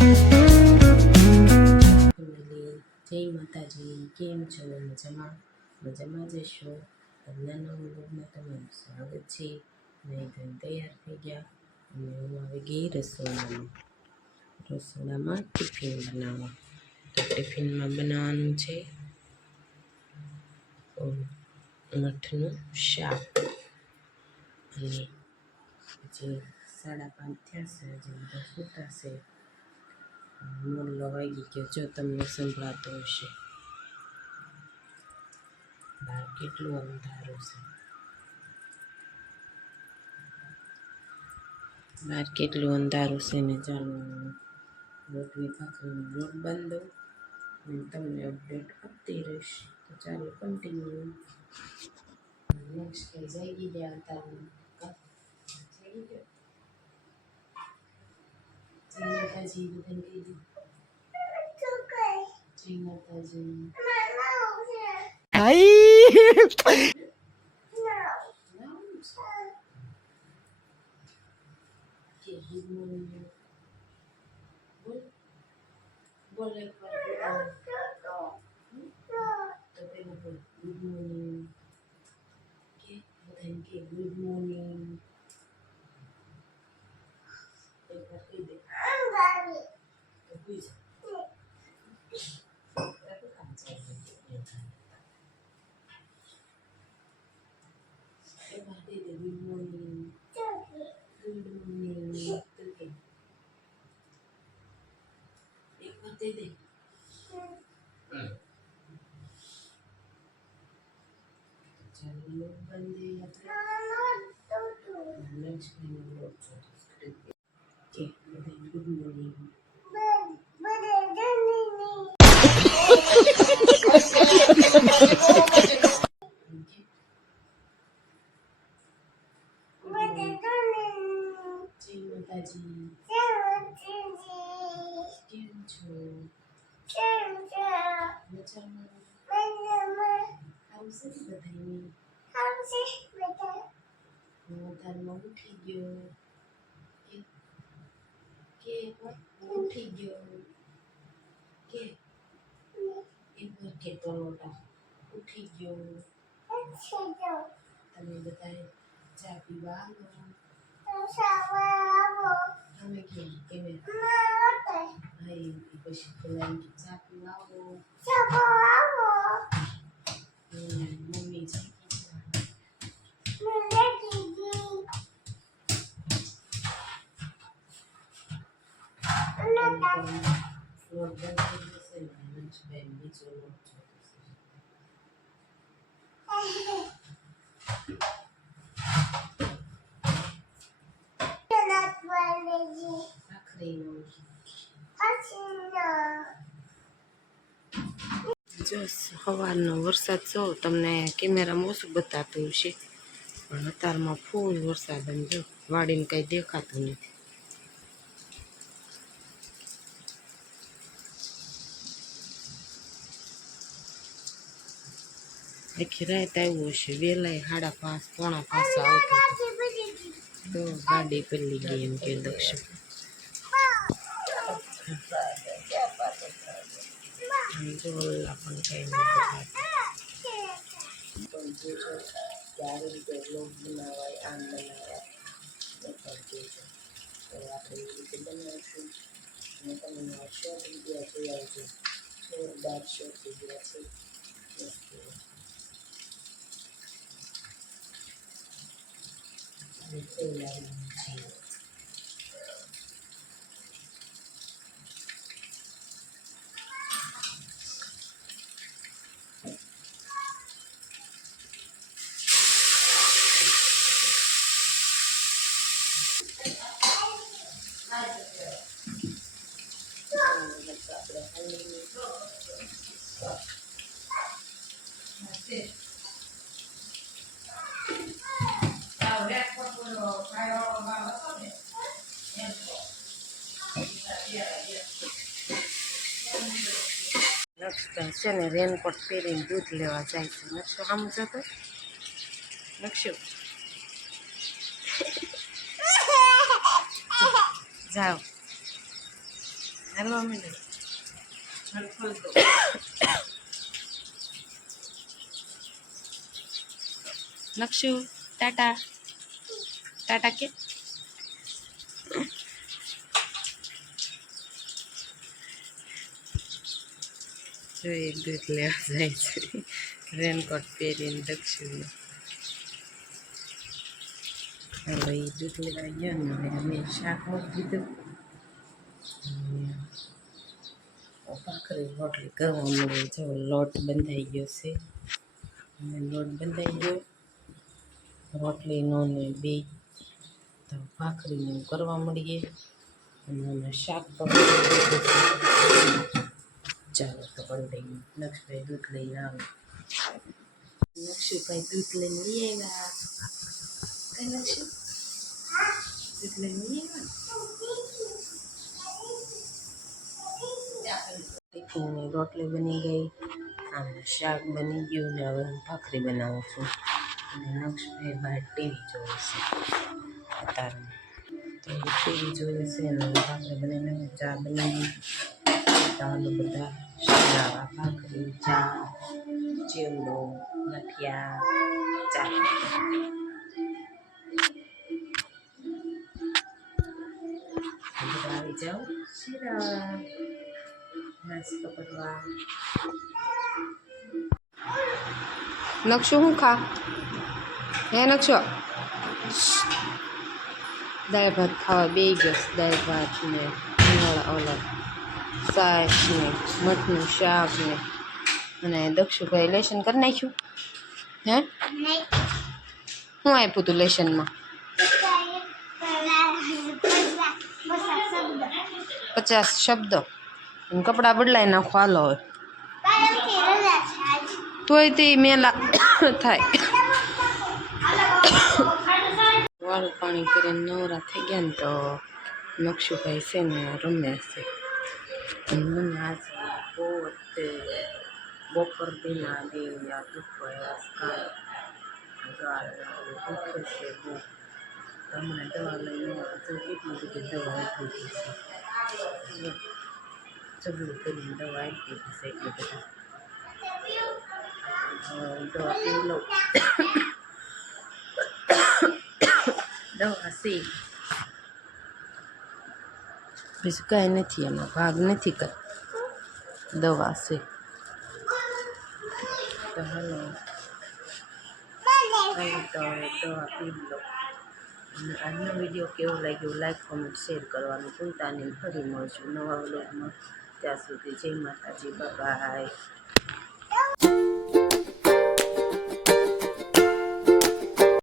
જય માતાજી, કેમ છો? મજામાં મજામાં જશો. નાના વ્લોગમાં તમારું સ્વાગત છે. નહીં ધન તૈયાર થઈ ગયા અને હું આવી ગઈ રસોડામાં ટિફિન બનાવવા. તો ટિફિનમાં બનાવવાનું છે મઠનું શાક અને જે 5:30 થયા છે, જે બધા સૂતા છે. મોરલો વાગી ગયો, જો તમને સંભળાતો હશે. બહાર કેટલું અંધારું છે, ને ચાલો રોટલી ભાખરીનો લોટ બાંધો અને તમને અપડેટ આપતી રહીશ. તો ચાલો કન્ટિન્યુ. નેક્સ્ટ કઈ જાગી ગયા હતા. જાગી ગયો. જય માતાજી બધાને કહી દો. જય માતાજી. કે ગુડ મોર્નિંગ બોલ એકવાર. તો પેલું બોલ ગુડ મોર્નિંગ. કે બધાને કે ગુડ મોર્નિંગ એકવાર કહી દે. તો ભૂઈ જા. એકવાર કહી દે ગુડ મોર્નિંગ. Good morning. તો કે એકવાર કહી દે. ચાલો લોટ બાંધી આપણે નેક્સ્ટ ટાઈમ લોટ કે બધાને ગુડ મોર્નિંગ. જય માતાજી. કેમ છો? મજામાં? આવશે ને બધાને? વધારમાં ઉઠી ગયો કે ઉઠી ગયો કે એકવાર કે પરોટા ઉઠી ગયો. તમે બધા ચા પીવા આવો. તમે કેમ કેમે હા એ પછી પેલા ચા પીવા આવો. મમ્મી છે ફ્લોર બંધ જશે ને લંચબેન નીચે લોટ ભાખરીનો જો સવારનો વરસાદ જો તમને કેમેરામાં ઓછું બતાતું હશે, પણ અત્યારમાં ફૂલ વરસાદ. અને જો વાડીને કંઈ દેખાતું નથી. આખી રાત આવ્યું હશે. વહેલાય 5:30 પોણા 5 આવતો તો ગાડી પલ્લી ગઈ એમ કે દક્ષિણ. જો ઓલા પણ કઈ નથી આવી રીતે બ્લોગ બનાવાય, આમ બનાવાય કહેજો. તો આપણે એવી રીતે બનાવીશું અને તમે શોર્ટ વિડીયો જોઈ આવજો. જોરદાર શોર્ટ વિડીયો છે. નક્ષ છે ને રેનકોટ પહેરીને દૂધ લેવા જાય છે. નકશો આમ જતો નકશો જાઓ હાલવા માંડે. નકશુ ટાટા ટાટા કે જો એક દૂધ લેવા જાય છે રેનકોટ પહેરીને દક્ષિણ. હાલો એ દૂધ લેવા ગયો ને હવે અમે શાક મૂકી દીધું. ભાખરી રોટલી કરવા મળે. જો લોટ બંધાઈ ગયો છે અને લોટ બંધાઈ ગયો રોટલીનો ને બે તો ભાખરીનું કરવા મળીએ અને અમે શાક પણ ચાલો તો બંધાઈ નક્ષભાઈ દૂધ લઈને આવે. નક્ષુભાઈ દૂધ લઈને લઈ આવ્યા. કઈ નક્ષુ દૂધ લઈને લઈ આવ્યા. રોટલી બની ગઈ આમ શાક બની ગયું ને હવે હું ભાખરી બનાવું છું અને નક્ષભાઈ બહાર ટીવી જોવે છે અત્યારમાં તો ટીવી જોવે છે અને ભાખરી બનાવીને ચા બની ગઈ. ચાલો બધા શાક ભાખરી ચા ચેવડો ગાંઠિયા ચા. આવી જાઓ શીરા નાસ્તો કરવા. નકશો શું ખા હે નકશો દાળ ભાત ખાવા બે ગયો. દાળ ભાત ને ઓલો સાસ ને મઠનું શાક ને અને દક્ષુભાઈ લેશન કરી નાખ્યું. હે શું આપ્યું તું લેશનમાં? 50 શબ્દો કપડાં બદલાઈ નાખો હાલો હવે તોય તે મેલા થાય. વાળું પાણી કરીને નવરા થઈ ગયા ને તો નક્ષુભાઈ છે ને રમે છે. મને આજે બહુ બપોર દિના બે દુખો દુખે છે બહુ. હમણાં દવા લઈને કેટલી બધી દવા આપી દીધી છે. ચગડું કરીને દવા આપી દીધી છે એટલી બધી દવા પી લઉં. દવા સી બીજું કાંઈ નથી એમાં ભાગ નથી કાંઈ દવા છે તો હાલો તો દવા પી લો. અને આજનો વિડીયો કેવો લાગ્યો લાઈક કોમેન્ટ શેર કરવાનું ભૂલતા નહીં. ફરી મળશું નવા વ્લોગમાં. ત્યાં સુધી જય માતાજી બાય.